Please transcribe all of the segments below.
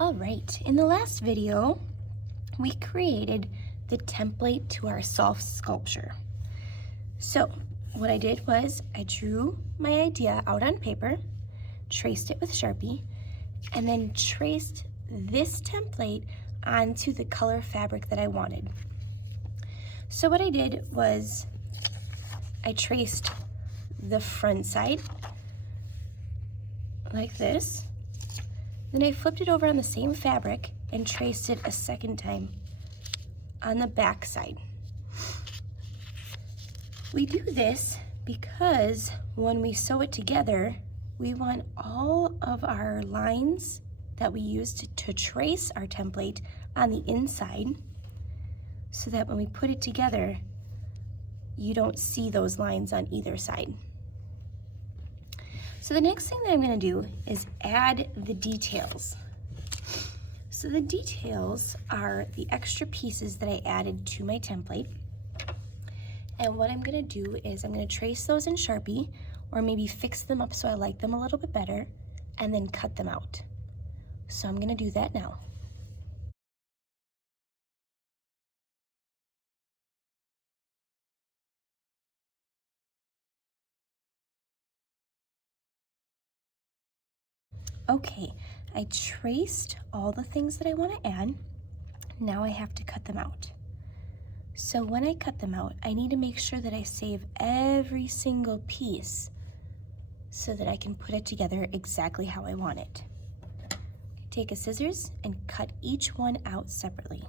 All right, in the last video, we created the template to our soft sculpture. So what I did was I drew my idea out on paper, traced it with Sharpie, and then traced this template onto the color fabric that I wanted. So what I did was I traced the front side like this. Then I flipped it over on the same fabric and traced it a second time on the back side. We do this because when we sew it together, we want all of our lines that we used to trace our template on the inside, so that when we put it together, you don't see those lines on either side. So the next thing that I'm going to do is add the details. So the details are the extra pieces that I added to my template. And what I'm going to do is I'm going to trace those in Sharpie, or maybe fix them up so I like them a little bit better, and then cut them out. So I'm going to do that now. Okay, I traced all the things that I want to add. Now I have to cut them out. So when I cut them out, I need to make sure that I save every single piece so that I can put it together exactly how I want it. Take a scissors and cut each one out separately.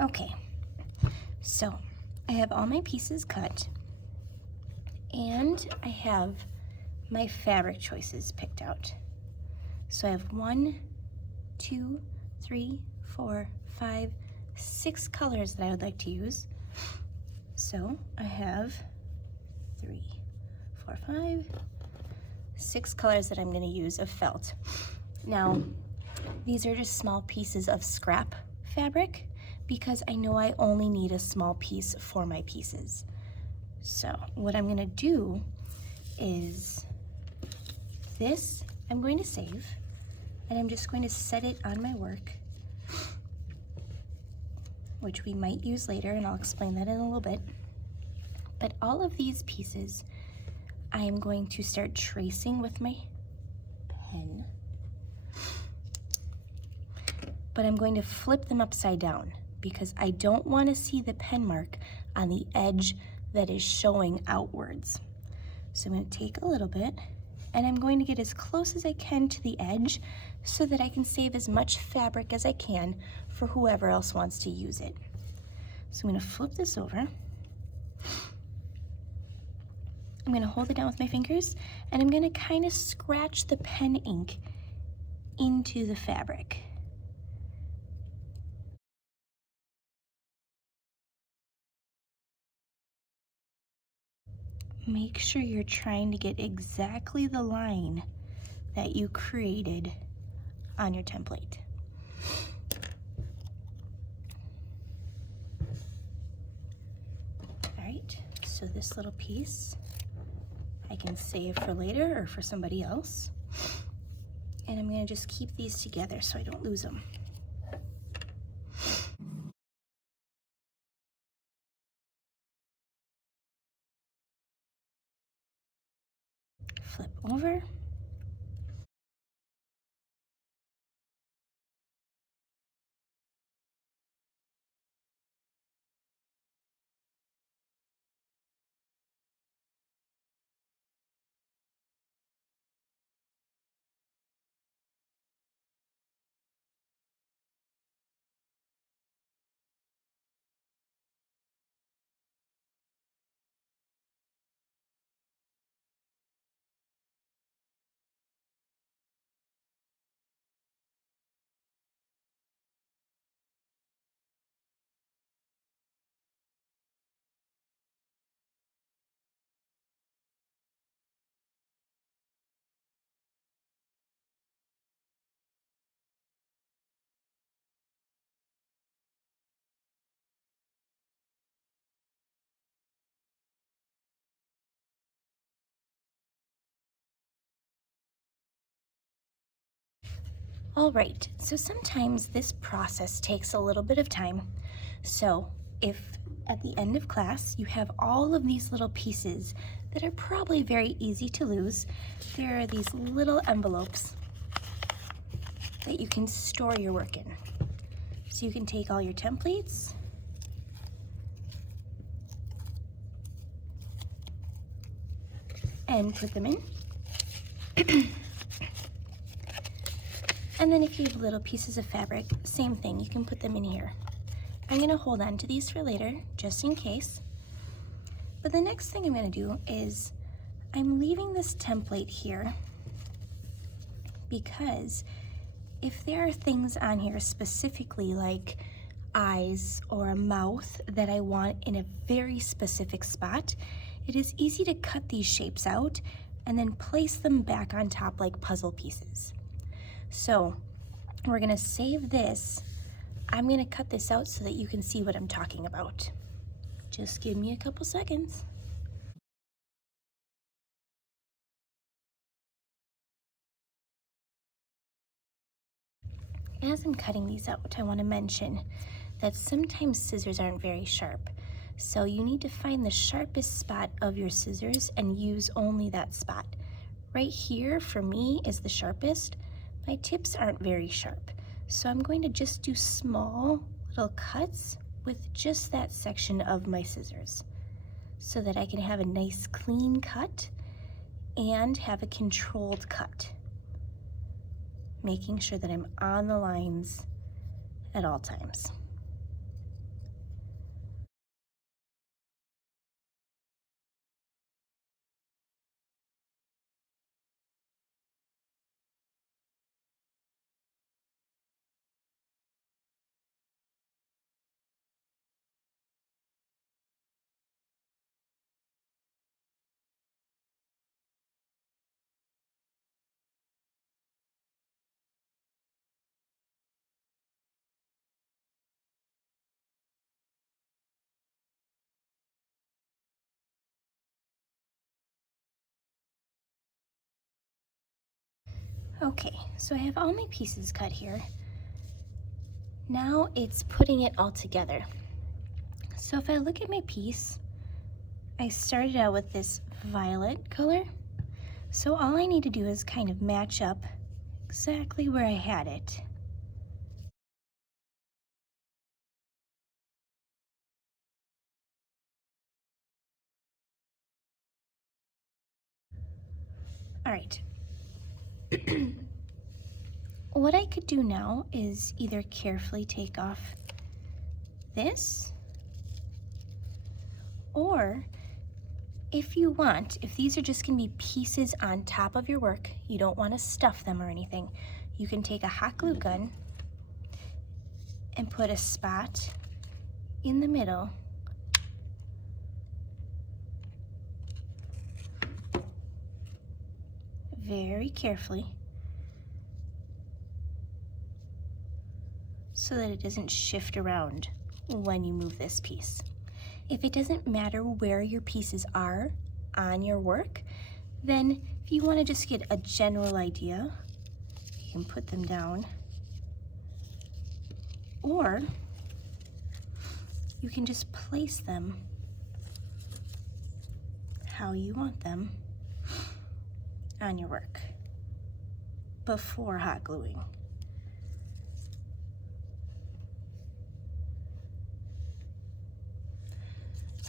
Okay, so I have all my pieces cut, and I have my fabric choices picked out. So I have 1, 2, 3, 4, 5, 6 colors that I would like to use. So I have 3, 4, 5, 6 colors that I'm going to use of felt. Now, these are just small pieces of scrap fabric because I know I only need a small piece for my pieces. So what I'm going to do is this I'm going to save, and I'm just going to set it on my work, which we might use later, and I'll explain that in a little bit. But all of these pieces, I am going to start tracing with my pen, but I'm going to flip them upside down because I don't want to see the pen mark on the edge that is showing outwards. So I'm going to take a little bit, and I'm going to get as close as I can to the edge so that I can save as much fabric as I can for whoever else wants to use it. So I'm going to flip this over. I'm going to hold it down with my fingers, and I'm going to kind of scratch the pen ink into the fabric. Make sure you're trying to get exactly the line that you created on your template. All right, so this little piece I can save for later or for somebody else. And I'm going to just keep these together so I don't lose them. Flip over. All right, so sometimes this process takes a little bit of time. So if at the end of class you have all of these little pieces that are probably very easy to lose, there are these little envelopes that you can store your work in. So you can take all your templates and put them in. And then if you have little pieces of fabric, same thing, you can put them in here. I'm gonna hold on to these for later, just in case. But the next thing I'm gonna do is I'm leaving this template here because if there are things on here specifically like eyes or a mouth that I want in a very specific spot, it is easy to cut these shapes out and then place them back on top like puzzle pieces. So we're gonna save this. I'm gonna cut this out so that you can see what I'm talking about. Just give me a couple seconds. As I'm cutting these out, I want to mention that sometimes scissors aren't very sharp. So you need to find the sharpest spot of your scissors and use only that spot. Right here, for me, is the sharpest. My tips aren't very sharp. So I'm going to just do small little cuts with just that section of my scissors so that I can have a nice clean cut and have a controlled cut, making sure that I'm on the lines at all times. Okay, so I have all my pieces cut here. Now it's putting it all together. So if I look at my piece, I started out with this violet color. So all I need to do is kind of match up exactly where I had it. All right. What I could do now is either carefully take off this, or if you want, if these are just gonna be pieces on top of your work, you don't wanna stuff them or anything, you can take a hot glue gun and put a spot in the middle very carefully so that it doesn't shift around when you move this piece. If it doesn't matter where your pieces are on your work, then if you want to just get a general idea, you can put them down, or you can just place them how you want them on your work before hot gluing.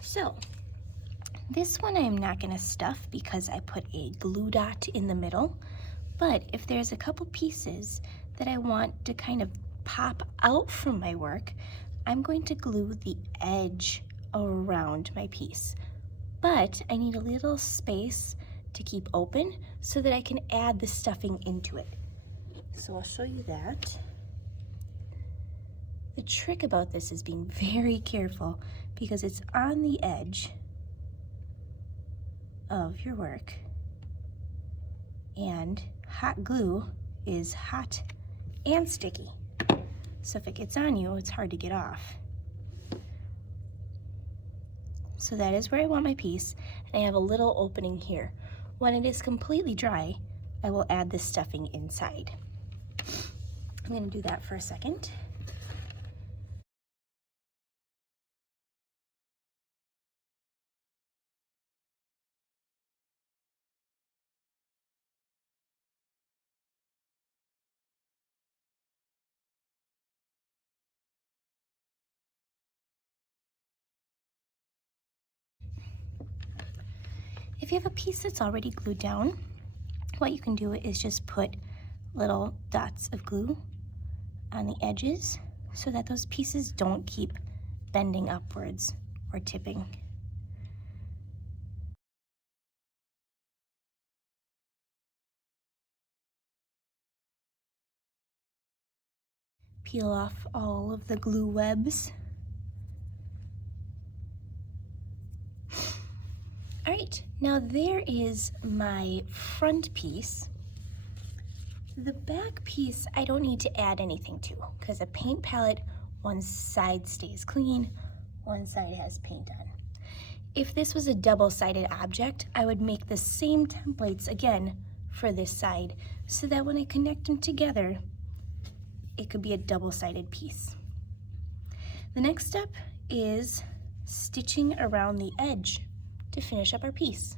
So this one I'm not gonna stuff because I put a glue dot in the middle, but if there's a couple pieces that I want to kind of pop out from my work, I'm going to glue the edge around my piece. But I need a little space to keep open so that I can add the stuffing into it. So I'll show you that. The trick about this is being very careful because it's on the edge of your work, and hot glue is hot and sticky. So if it gets on you, it's hard to get off. So that is where I want my piece, and I have a little opening here. When it is completely dry, I will add the stuffing inside. I'm going to do that for a second. If you have a piece that's already glued down, what you can do is just put little dots of glue on the edges so that those pieces don't keep bending upwards or tipping. Peel off all of the glue webs. All right, now there is my front piece. The back piece, I don't need to add anything to because a paint palette, one side stays clean, one side has paint on. If this was a double-sided object, I would make the same templates again for this side so that when I connect them together, it could be a double-sided piece. The next step is stitching around the edge to finish up our piece.